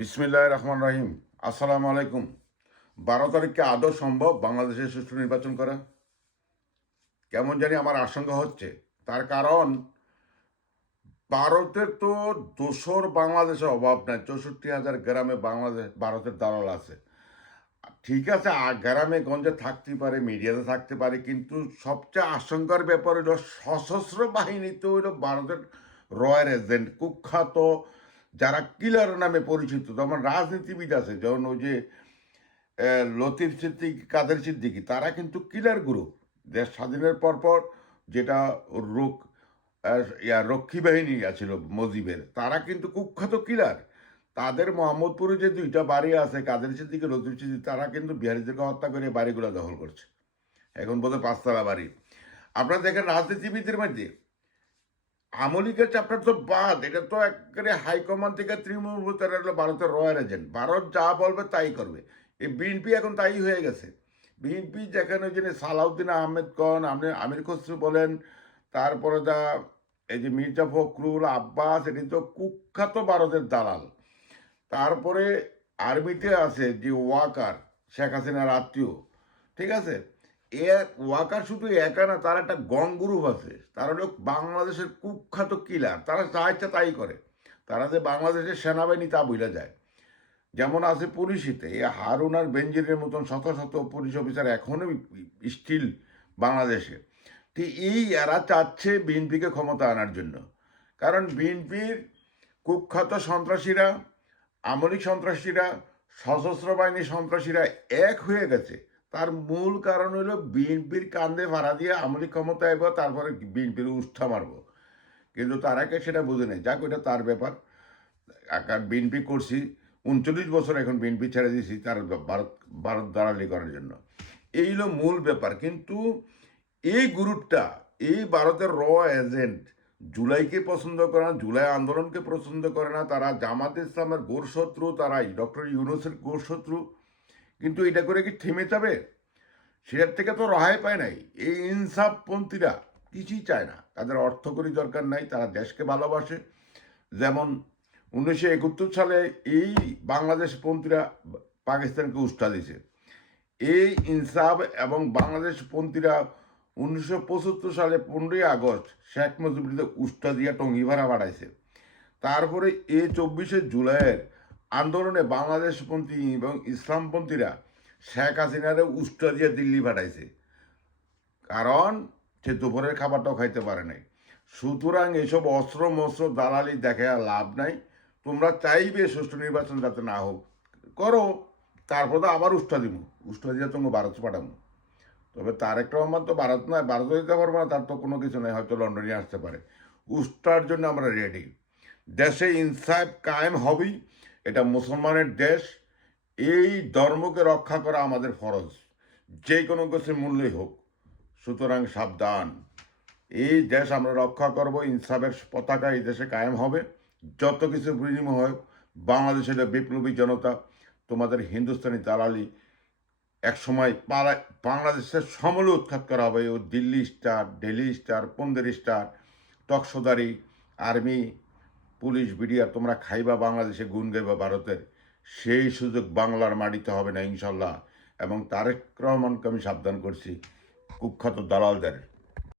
বিসমিল্লাহ রহমান রাহিম। আসসালামু আলাইকুম। বারো তারিখকে আদৌ সম্ভব বাংলাদেশে সুষ্ঠু নির্বাচন করা? কেমন জানি আমার আশঙ্কা হচ্ছে। তার কারণ, ভারতের তো দোসর বাংলাদেশের অভাব নাই, চৌষট্টি হাজার গ্রামে বাংলাদেশ, ভারতের দালাল আছে। ঠিক আছে গ্রামে, গঞ্জে থাকতে পারে, মিডিয়াতে থাকতে পারে, কিন্তু সবচেয়ে আশঙ্কার ব্যাপার হলো সশস্ত্র বাহিনী তো হইল ভারতের রয়্যাল এজেন্ট। কুখ্যাত যারা কিলার নামে পরিচিত, যেমন রাজনীতিবিদ আছে, যেমন ওই যে লতিফ সিদ্দিকি, কাদের সিদ্দিকি, তারা কিন্তু কিলার গ্রুপ দেশ স্বাধীনের পরপর যেটা রোগ ইয়া, রক্ষী বাহিনী আছিল মজিবের, তারা কিন্তু কুখ্যাত কিলার তাদের মোহাম্মদপুরে যে দুইটা বাড়ি আছে, কাদের সিদ্দিকি, লতিফ সিদ্দিকি, তারা কিন্তু বিহারিদেরকে হত্যা করে বাড়িগুলো দখল করছে। এখন বোধহয় পাঁচতলা বাড়ি। আপনারা দেখেন রাজনীতিবিদদের মধ্যে আমলিকের চ্যাপ্টার তো বাদ, এটা তো একেবারে হাইকমান্ড থেকে তৃণমূল হলো ভারতের রয়্যাল এজেন্ট ভারত যা বলবে তাই করবে। এই বিএনপি এখন তাই হয়ে গেছে। বিএনপি যেখানে ওই যে সালাউদ্দিন আহমেদ কন, আপনি আমির খসরু বলেন, তারপরে যা এই যে মির্জা ফখরুল, আব্বাস, এটি তো কুখ্যাত ভারতের দালাল। তারপরে আর্মিতে আছে যে ওয়াকার, শেখ হাসিনার আত্মীয়। ঠিক আছে? এ ওয়াকার শুধু একা না, তার একটা গং গ্রুপ আছে। তারা হলো বাংলাদেশের কুখ্যাত কিলার তারা যা ইচ্ছা তাই করে। তারা যে বাংলাদেশের সেনাবাহিনী তা বুঝা যায়। যেমন আছে পুলিশিতে। এই হারুন আর বেঞ্জিরের মতন শত শত পুলিশ অফিসার এখনও স্টিল বাংলাদেশে। ঠিক এই এরা চাচ্ছে বিএনপিকে ক্ষমতা আনার জন্য। কারণ বিএনপির কুখ্যাত সন্ত্রাসীরা, আমলিক সন্ত্রাসীরা, সশস্ত্র বাহিনী সন্ত্রাসীরা এক হয়ে গেছে। তার মূল কারণ হলো বিএনপির কান্দে ভাড়া দিয়ে আমলিক ক্ষমতা আইব তারপরে বিএনপির উষ্ঠা মারব। কিন্তু তারাকে সেটা বুঝে নেই। যাক ওইটা তার ব্যাপার। কারণ বিএনপি করছি, উনচল্লিশ বছর এখন বিএনপি ছেড়ে দিয়েছি তার ভারত ভারত দালালি করার জন্য। এই হলো মূল ব্যাপার। কিন্তু এই গ্রুপটা, এই ভারতের র এজেন্ট, জুলাইকে পছন্দ করে না, জুলাই আন্দোলনকে পছন্দ করে না, তারা জামাত ইসলামের গোর শত্রু তারা ডক্টর ইউনুসের গোর শত্রু কিন্তু এটা করে কি থেমে যাবে? সেটার থেকে তো রেহাই পায় নাই। এই ইনসাফপন্থীরা কিছুই চায় না। তাদের অর্থ করি দরকার নাই, তারা দেশকে ভালোবাসে। যেমন উনিশশো একাত্তর সালে এই বাংলাদেশ পন্থীরা পাকিস্তানকে উষ্ঠা দিছে এই ইনসাফ এবং বাংলাদেশ পন্থীরা উনিশশো সালে পনেরোই আগস্ট শেখ মুজিবুর উষ্ঠা দিয়া টঙ্গি ভাড়া বাড়াইছে। তারপরে এই চব্বিশে জুলাইয়ের আন্দোলনে বাংলাদেশপন্থী এবং ইসলামপন্থীরা শেখ হাসিনারে উষ্টা দিয়ে দিল্লি পাঠাইছে। কারণ সে দুপুরের খাবারটাও খাইতে পারে নাই। সুতরাং এসব অস্ত্র মস্ত্র দালালি দেখে আর লাভ নাই। তোমরা চাইবে সুষ্ঠু নির্বাচন যাতে না হোক। করো, তারপর তো আবার উষ্টা দিব উষ্টা দিয়ে তোমাকে ভারত পাঠাবো তবে তারেক রহমান তো ভারত নয়, ভারতে দিতে পারব না, তার তো কোনো কিছু নেই, হয়তো লন্ডনে আসতে পারে। উষ্টার জন্য আমরা রেডি দেশে ইনসাফ কায়েম হবেই। এটা মুসলমানের দেশ, এই ধর্মকে রক্ষা করা আমাদের ফরজ। যে কোনো কিছু মূল্যই হোক। সুতরাং সাবধান। এই দেশ আমরা রক্ষা করব, ইনসাফের পতাকা এই দেশে কায়েম হবে। যত কিছু বিনিময় হয়, বাংলাদেশের বিপ্লবী জনতা, তোমাদের হিন্দুস্তানি দালালি এক সময় পালা বাংলাদেশের সমলে উৎখাত করা হবে। ও দিল্লি স্টার ডেলি স্টার, পন্দের স্টার টকসোদারি আর্মি পুলিশ, বিডিআর, তোমরা খাইবা বাংলাদেশে, গুণ গাইবা ভারতের। সেই সুযোগ বাংলার মাটিতে হবে না, ইনশাল্লাহ। এবং তারেক রহমানকে আমি সাবধান করছি, কুখ্যাত দালালদের।